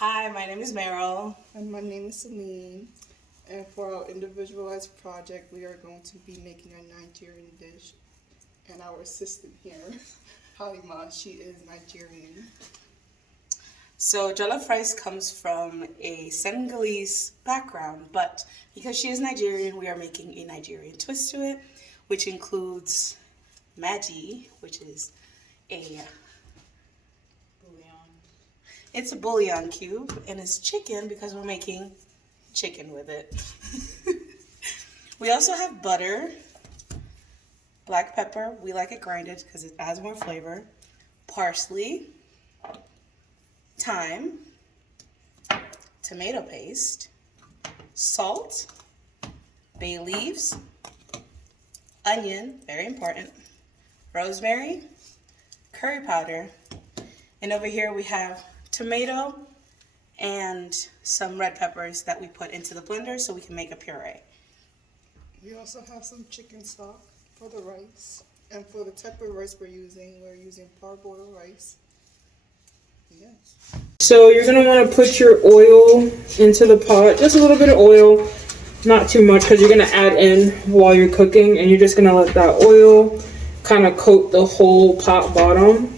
Hi, my name is Meryl. And my name is Celine. And for our individualized project, we are going to be making a Nigerian dish. And our assistant here, Halima, she is Nigerian. So, jollof rice comes from a Senegalese background, but because she is Nigerian, we are making a Nigerian twist to it, which includes Maggi, which is a it's a bouillon cube, and it's chicken because we're making chicken with it. We also have butter, black pepper, we like it grinded because it adds more flavor, parsley, thyme, tomato paste, salt, bay leaves, onion, very important, rosemary, curry powder, and over here we have tomato and some red peppers that we put into the blender so we can make a puree. We also have some chicken stock for the rice. And for the type of rice we're using parboiled rice. Yes. So you're going to want to put your oil into the pot, just a little bit of oil, not too much because you're going to add in while you're cooking, and you're just going to let that oil kind of coat the whole pot bottom.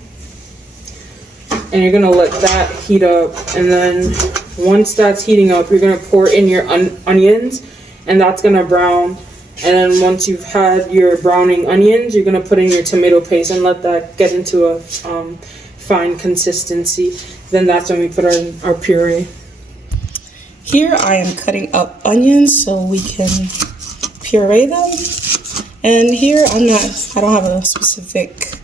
And you're going to let that heat up, and then once that's heating up, you're going to pour in your onions, and that's going to brown. And then once you've had your browning onions, you're going to put in your tomato paste and let that get into a fine consistency. Then that's when we put our puree. Here I am cutting up onions so we can puree them. And here I don't have a specific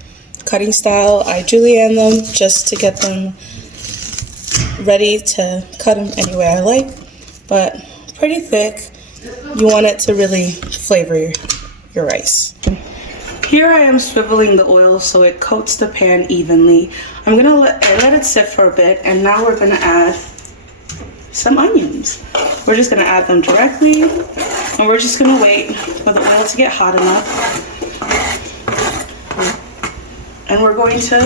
cutting style. I julienne them just to get them ready to cut them any way I like, but pretty thick. You want it to really flavor your rice. Here I am swiveling the oil so it coats the pan evenly. I'm gonna let it sit for a bit, and now we're gonna add some onions. We're just gonna add them directly, and we're just gonna wait for the oil to get hot enough. And we're going to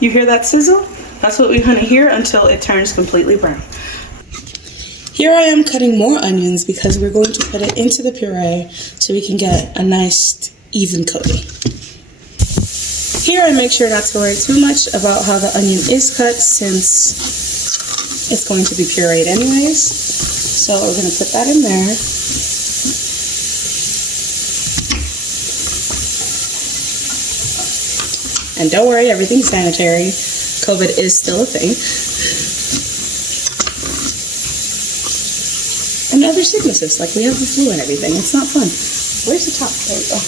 you hear that sizzle? That's what we're gonna hear until it turns completely brown. Here I am cutting more onions because we're going to put it into the puree so we can get a nice even coating. Here I make sure not to worry too much about how the onion is cut since it's going to be pureed anyways. So we're gonna put that in there. And don't worry, everything's sanitary. COVID is still a thing. And other sicknesses, like we have the flu and everything. It's not fun. Where's the top? There we go.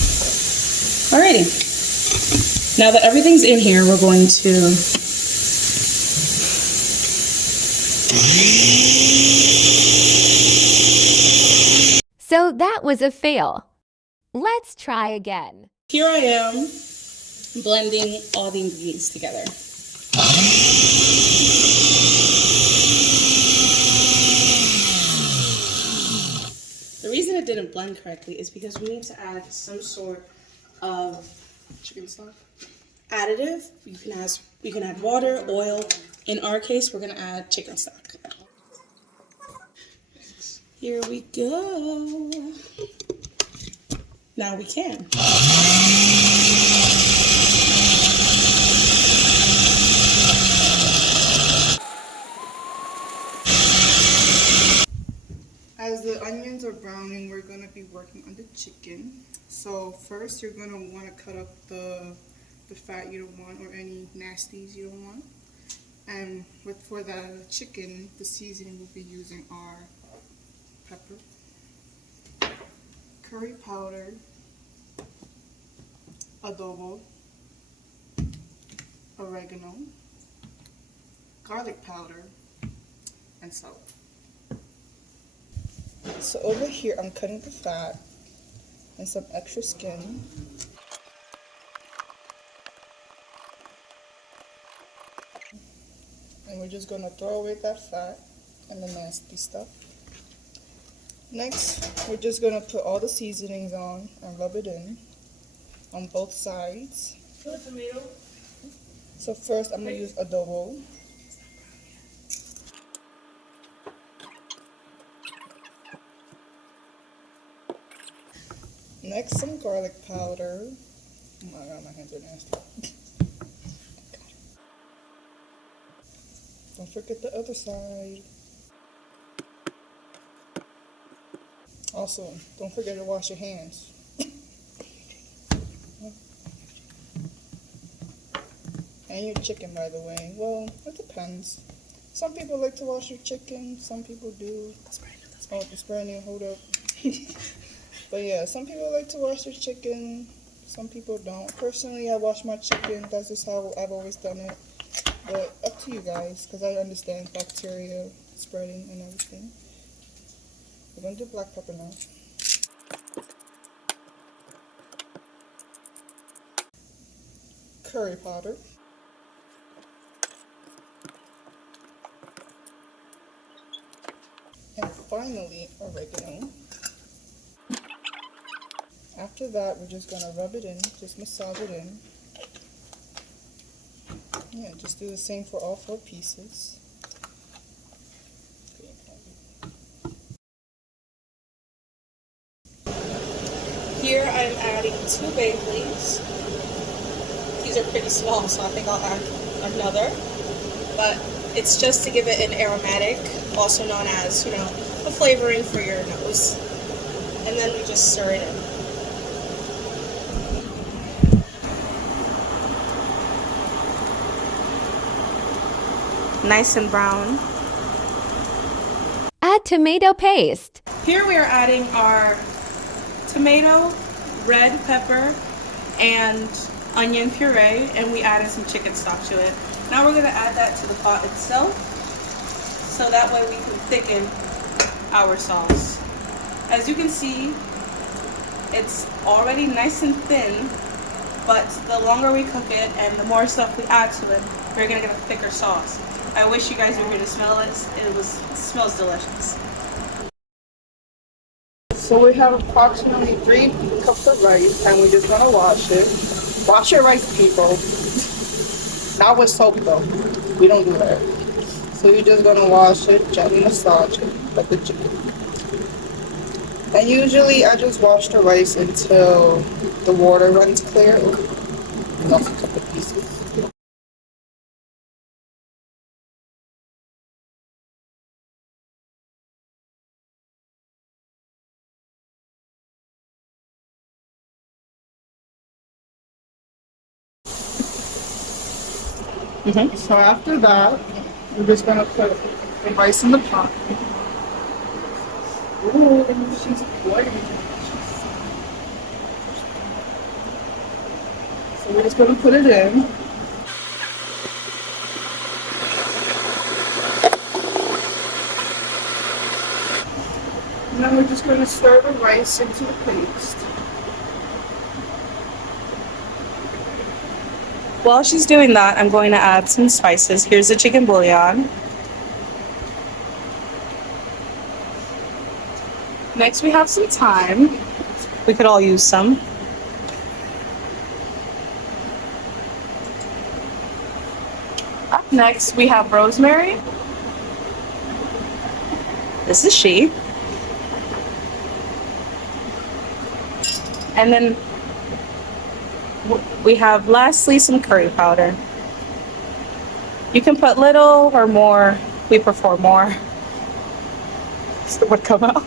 Alrighty. Now that everything's in here, we're going to So that was a fail. Let's try again. Here I am blending all the ingredients together. The reason it didn't blend correctly is because we need to add some sort of Chicken stock. additive. You can add water, oil. In our case, we're gonna add chicken stock. Here we go. Now we can. As the onions are browning, we're going to be working on the chicken. So first you're going to want to cut up the fat you don't want or any nasties you don't want. And for the chicken, the seasoning we'll be using are pepper, curry powder, adobo, oregano, garlic powder, and salt. So over here, I'm cutting the fat and some extra skin. And we're just gonna throw away that fat and the nasty stuff. Next, we're just gonna put all the seasonings on and rub it in on both sides. Tomato. So first I'm gonna use adobo. Next, some garlic powder. Oh my god, my hands are nasty. Don't forget the other side. Also, don't forget to wash your hands. And your chicken, by the way. Well, it depends. Some people like to wash their chicken. Some people do. Oh, it's brand new. Hold up. But yeah, some people like to wash their chicken. Some people don't. Personally, I wash my chicken. That's just how I've always done it. But up to you guys, because I understand bacteria spreading and everything. We're going to do black pepper now. Curry powder. And finally, oregano. After that, we're just going to rub it in, just massage it in. Yeah, just do the same for all 4 pieces. Here I'm adding 2 bay leaves. These are pretty small, so I think I'll add another. But it's just to give it an aromatic, also known as, a flavoring for your nose. And then we just stir it in. Nice and brown. Add tomato paste. Here we are adding our tomato, red pepper, and onion puree, and we added some chicken stock to it. Now we're going to add that to the pot itself, so that way we can thicken our sauce. As you can see, it's already nice and thin, but the longer we cook it and the more stuff we add to it, we're going to get a thicker sauce. I wish you guys were here to smell it. It smells delicious. So we have approximately 3 cups of rice, and we're just gonna wash it. Wash your rice, people. Not with soap though. We don't do that. So you're just gonna wash it, gently massage it, like the chicken. And usually I just wash the rice until the water runs clear. And also cut the pieces. So after that, we're just gonna put the rice in the pot. Ooh, she's boiling. So we're just gonna put it in. And then we're just gonna stir the rice into the paste. While she's doing that, I'm going to add some spices. Here's the chicken bouillon. Next, we have some thyme. We could all use some. Up next, we have rosemary. This is she. And then we have lastly some curry powder. You can put little or more. We prefer more. So it would come out.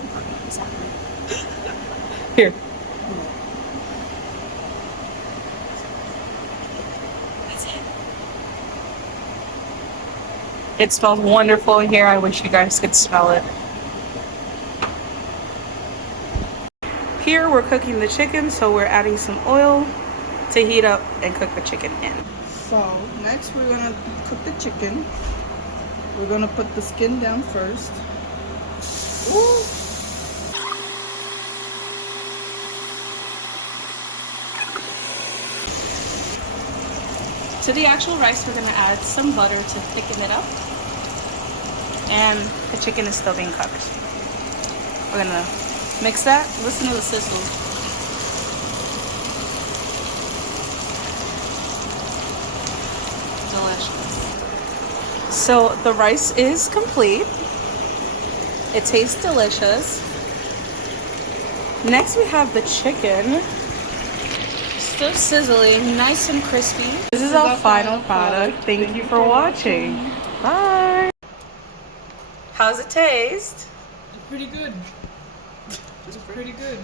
Here. That's it. It smells wonderful in here. I wish you guys could smell it. Here we're cooking the chicken, so we're adding some oil to heat up and cook the chicken in. So next we're gonna cook the chicken. We're gonna put the skin down first. Ooh. To the actual rice, we're gonna add some butter to thicken it up. And the chicken is still being cooked. We're gonna mix that. Listen to the sizzle. delicious. So the rice is complete. It tastes delicious. Next we have the chicken. Still sizzling, nice and crispy. This is our final product. Thank you for watching. Bye. How's it taste? Pretty good. It's pretty good.